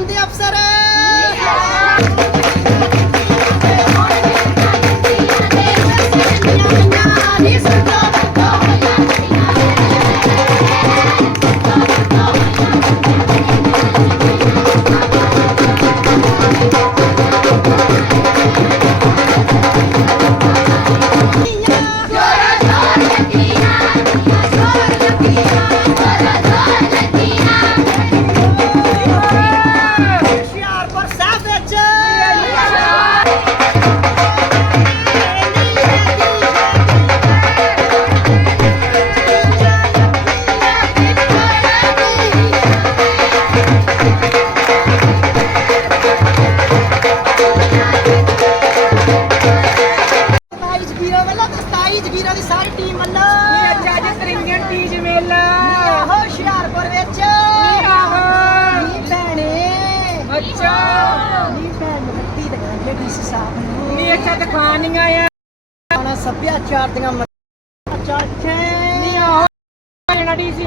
जल्दी अफसर है ਸੱਭਿਆਚਾਰ ਦੀਆਂ ਚਾਚੇ ਨਹੀਂ ਆ ਜਣਾ ਡੀਸੀ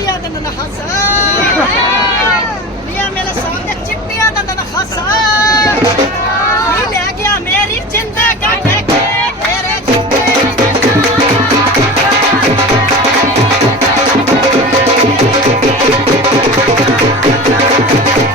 ಚಿಟ್ಟಿಯಾದ ನನ್ನ ಹಸ ನಿಯ ಮೇಲೆ ಸಾಂಗ ಚಿಟ್ಟಿಯಾದ ನನ್ನ ಹಸ Thank you.